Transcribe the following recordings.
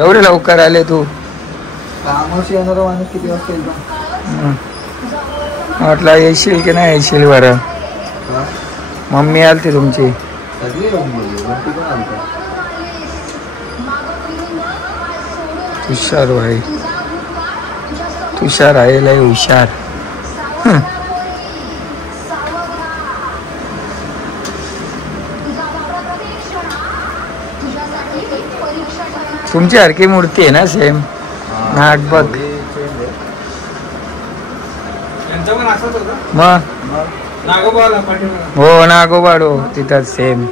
एवढे लवकर आले तू? कामाशी येणारा माणूस किती वाजता येतो? म्हटलं येशील की नाही येशील बरं. मम्मी आलती तुमची? हुशार भाई, तुषार आहे लय हुशार. तुमची सारखी मूर्ती आहे ना सेम नाट बघ. मग हो नागोबाडो तिथं सेम.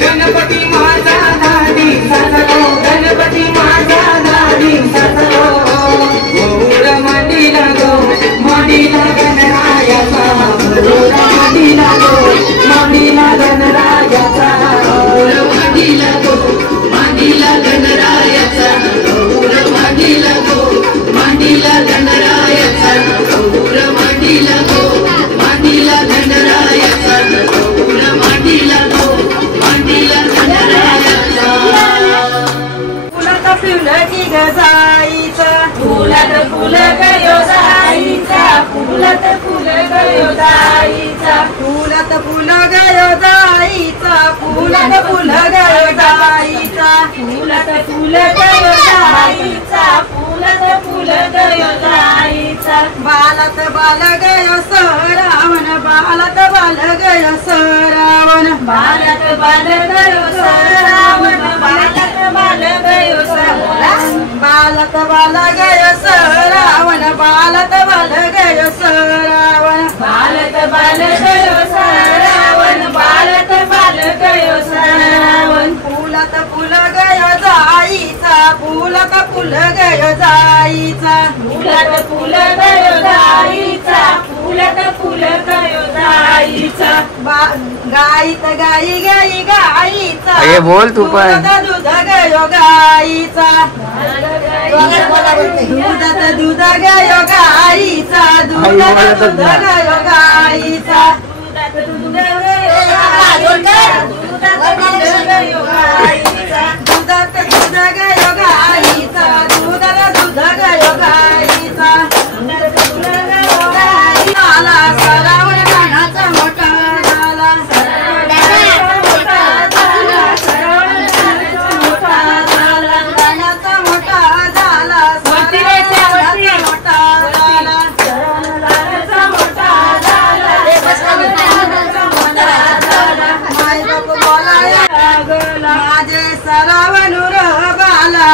गणपती माझा नादी सजलो, गणपती माझा नादी सजलो, गौर मांडीला गो मांडीला गणरायाचा, गौर मांडीला गो मांडीला गणरायाचा, गौर मांडीला गो मांडीला गणरायाचा, गौर मांडीला गो मांडीला गणरायाचा, गौर मांडीला गो मांडीला गणरायाचा, गौर मांडीला गो मांडीला गणरायाचा. फुलात फुलं की ग जाईचा, फुलात फुलं गयो जाईचा, फुलात फुलं गयो जाईचा, फुलात फुलं गयो जाईचा, फुलात फुलं गयो जाईचा, फुलात फुलं गयो जाईचा, फुलात फुलं गयो जाईचा, बालात बाल गयो सरावण, बालात बाल गयो सरावण, बालात बाल गयो सरावण, बालात बाल गयो सरावण, बालात बाल गयो सरावण, बालात बाल गयो सरावण, बालात बाल गयो सरावण, बालात बाल गयो सरावण, फुलात फुल गयो जाईचा, फुलात फुल गयो जाईचा, फुलात फुल गयो जाईचा, फुलात फुल गयो जाईचा, गाईत गाई गाई गाईचा, अगे बोल तू पण. दूध गयो गाईचा, दुधात दूध गयो गाईचा, दुधात दूध गयो गाईचा, दुधात दूध गयो गाईचा, दुधात दूध गयो गाईचा, दुधात दूध गयो गाईचा, दुधात दूध गयो गाईचा, दुधात दूध गयो गाईचा, आला सरावण गाण्याचा मोठा झाला, सरावण मोठा झाला, सरावण गाण्याचा मोठा झाला, गाण्याचा मोठा झाला, सरावणाचा मोठा झाला, सरावणाचा मोठा झाला, सरावणाचा मोठा झाला, माय बाप बोलाया लागला, माझे सरावण रे बाला,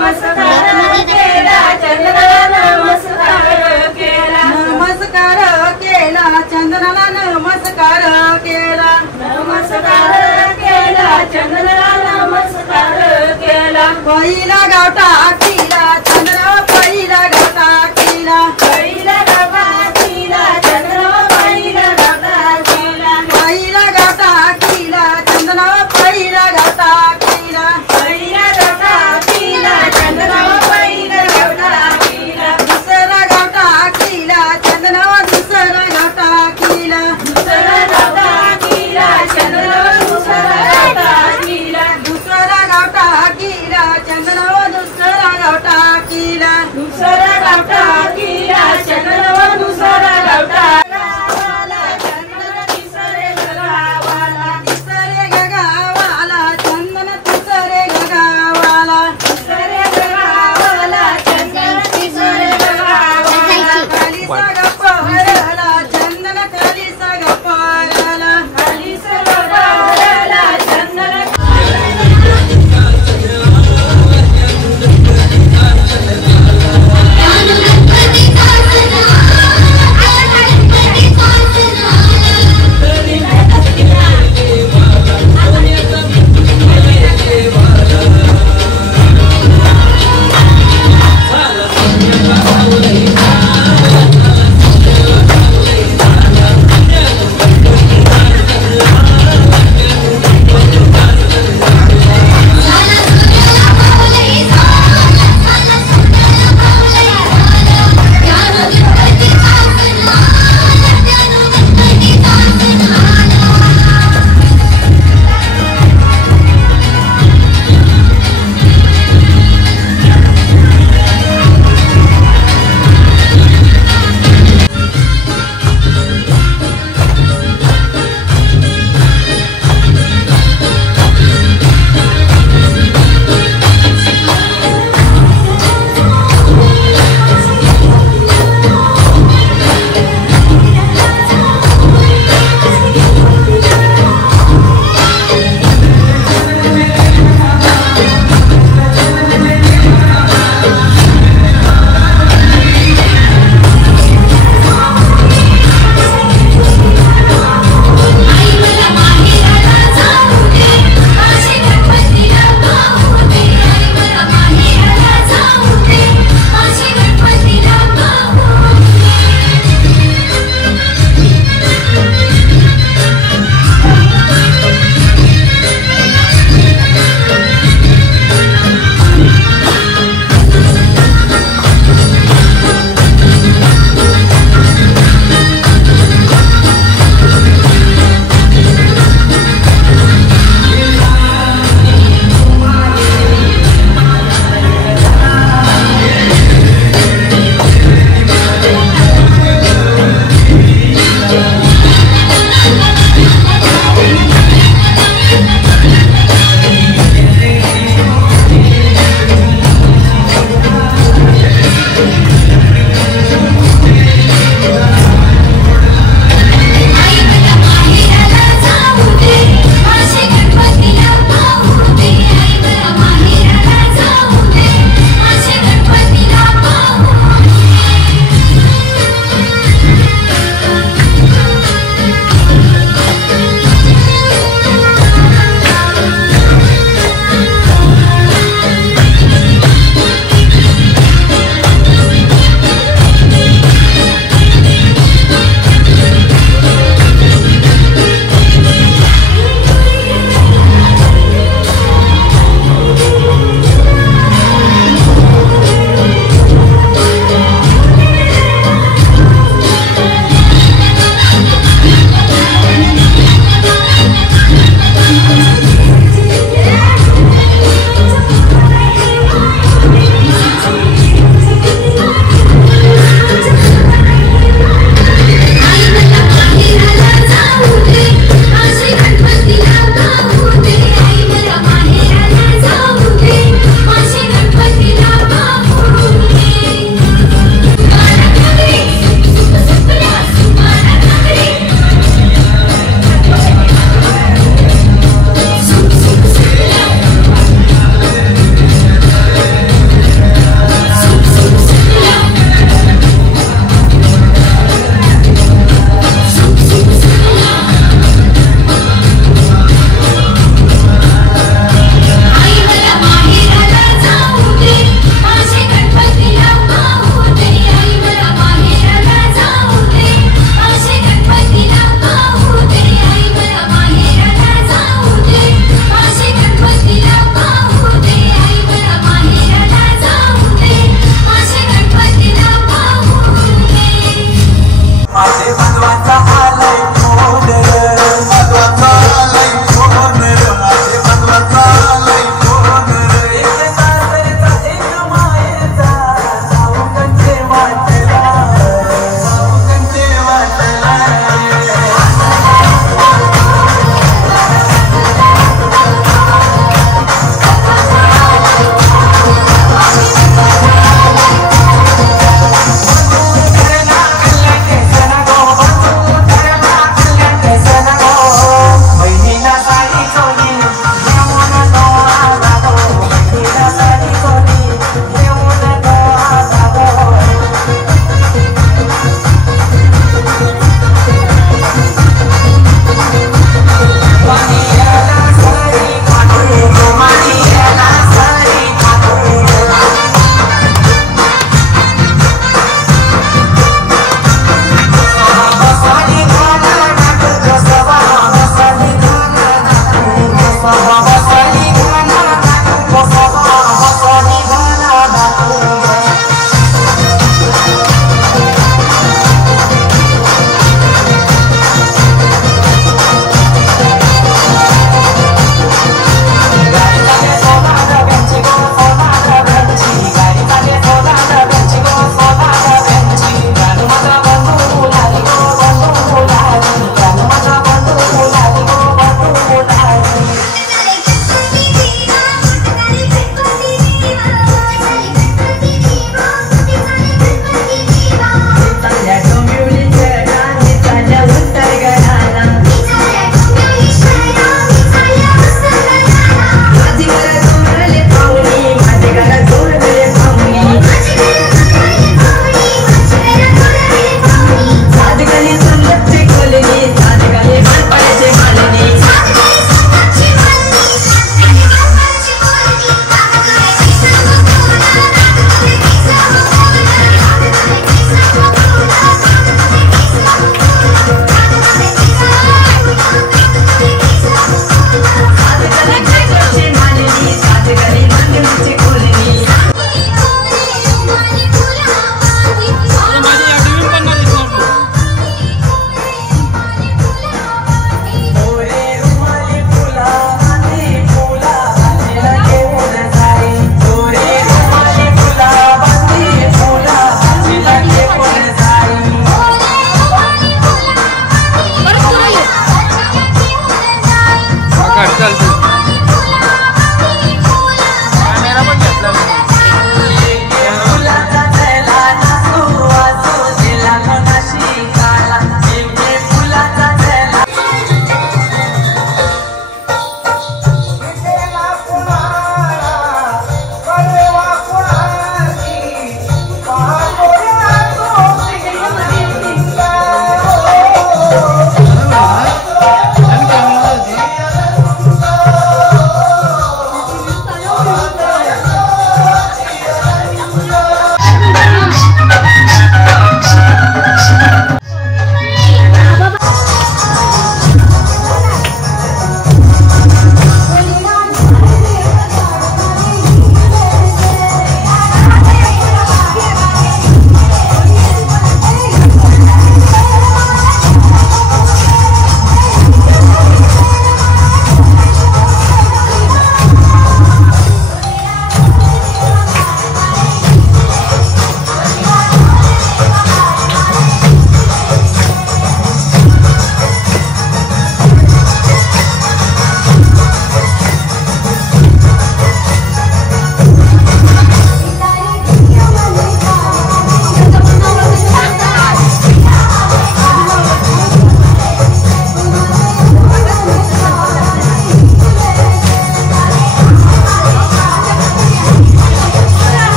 नमस्कार केला चंद्राला नमस्कार केला नमस्कार केला चंद्राला नमस्कार केला नमस्कार केला चंद्राला नमस्कार केला पहिला गावटा किला चंद्रा पहिला गावटा किला पहिला गावटा किला चंद्रा पहिला गावटा किला पहिला गावटा किला चंद्रा पहिला गावटा किला पहिला गावटा किला चंद्रा पहिला गावटा किला दुसरा गावटा किला चंद्रा दुसरा गावटा किला दुसरा गावटा किला चंद्रा दुसरा गावटा किला दुसरा गावटा किला चंद्रा दुसरा गावटा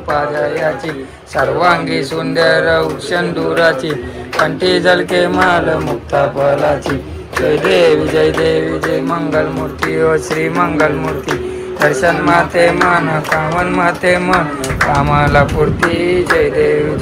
वस्त्रोपाध्यायाची सर्वांगी सुंदर उक्षंदुराची कंठी झलके माल मुक्ता फलाची जय देवी जय मंगलमूर्ती ओ श्री मंगलमूर्ती दर्शन माते मन कामन माते मन कामाला पूर्ती जय देव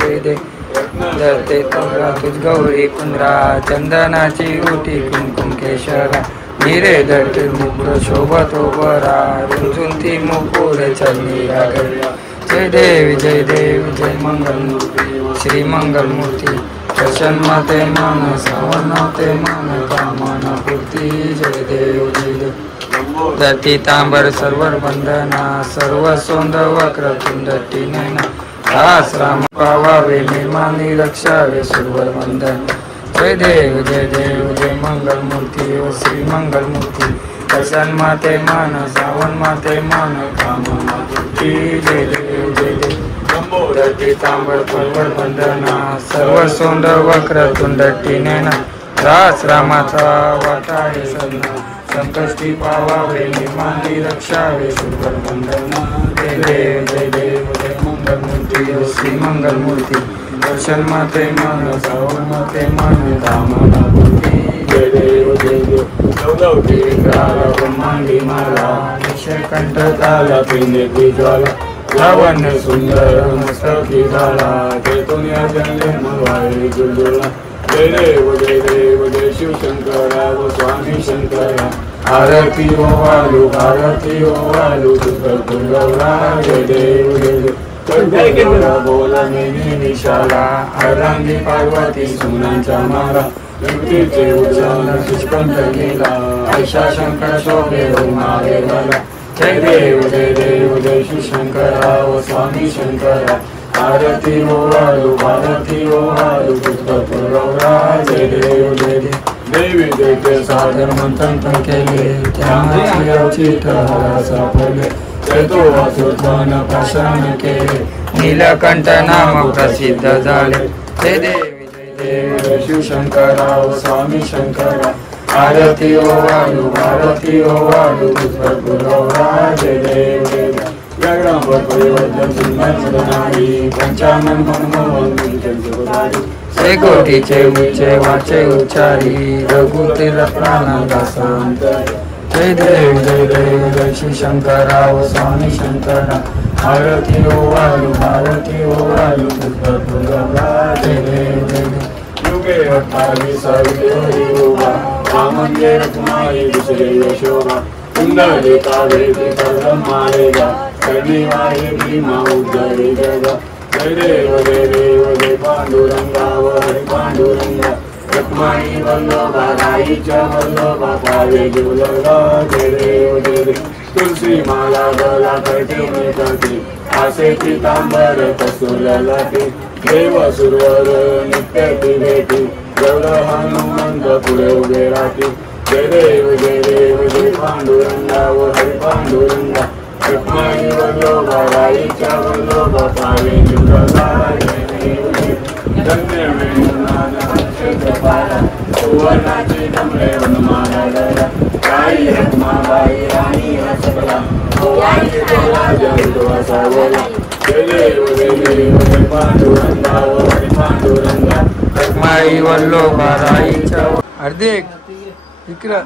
धरते तुझा तुझ गौरी कुंद्रा चंदनाची उटी कुंकुम केशरा हिरे धरते मुकुट शोभतो बरा रुंजुंती मुकुट चलनी रागल्या जय देवी जय मंगलमूर्ती श्री मंगलमूर्ती दर्शन माते मन सावन माते मन कामना पूर्ती जय देव धरती तांबर सर्वर वंदना सर्व सोंद वक्र तुंडटी नैना दास राम पावावे निर्माणी रक्षावे सुरवर वंदन जय देव जय मंगलमूर्ती ओ श्री मंगलमूर्ती दर्शन माते मन सावन माते मन कामना पूर्ती जय देव धरती तांबर सर्वर वंदना सर्व सोंद वक्र तुंडटी नैना दास रामाचा वाटाळे सन्ना संकष्टी पावावे निर्माणी रक्षावे सुरवर वंदना जय देव जय मंगलमूर्ती ओ श्री मंगलमूर्ती दर्शन माते मन सावन माते मन कामना पूर्ती जय देव विग्रहाला ब्रह्मांडी माला निशकंठ ताला पिंडे ज्वाला लावण्य सुंदर मस्तकी झाला तेथून या जंगले मवाळे जुलजुला जय देव जय शिवशंकरा व स्वामी शंकरा आरती ओ वालू तुझा जय देव बोला निशाला अर्धांगी पार्वती सुनांचा मारा युक्तीचे उज्ज्वल पुष्पंत गेला ऐशा शंकर शोभे मारे मला जय देव जय शिवशंकरा व स्वामी शंकरा आरती ओ वालू तुझा जय देव देवी देते सादर मंथन केले त्याची सापडले तो वासुत्वन प्रशान केले नीलकंठ नाम प्रसिद्ध झाले जय देव शिवशंकरा व स्वामी शंकरा आरती ओ वालू तुझा जय देव जगदंबर परिवर्तन सुंदर पंचानन मनमोहन से कोटीचे उच्चे वाचे उच्चारी रघुते रत्नानंदा संत जय देव जय शिवशंकरा व स्वामी शंकरा आरती ओ वालू तुझा जय देव युगे 28 युगा रामंगे रत्नाई दुसरे यशोगा कुंडली कावेरी कर्दमालेगा कर्णिवाये भीमा उद्धरी जगा जय देव पांडुरंगा व हरि पांडुरंगा रत्माई वल्लभा राईच्या वल्लभा पावे जुलगा जय देव तुलसी माला गला कटे करते आसे पितांबर कस्तुरलाते देव सुरवर नित्य भेटी गौर हनुमंत पुढे उभे राहते जय देव जय पांडुरंगा व हरि पांडुरंगा रत्माई वल्लभा राईच्या वल्लभा पावे जुलगा जय देव धन्य सुवर्णाची डमरे वनमाला गया राई रत्माबाई राणी रसकला जय पांडुरंगा व हरि पांडुरंगा रत्माई वल्लभा राईच्या अर्धे इकडं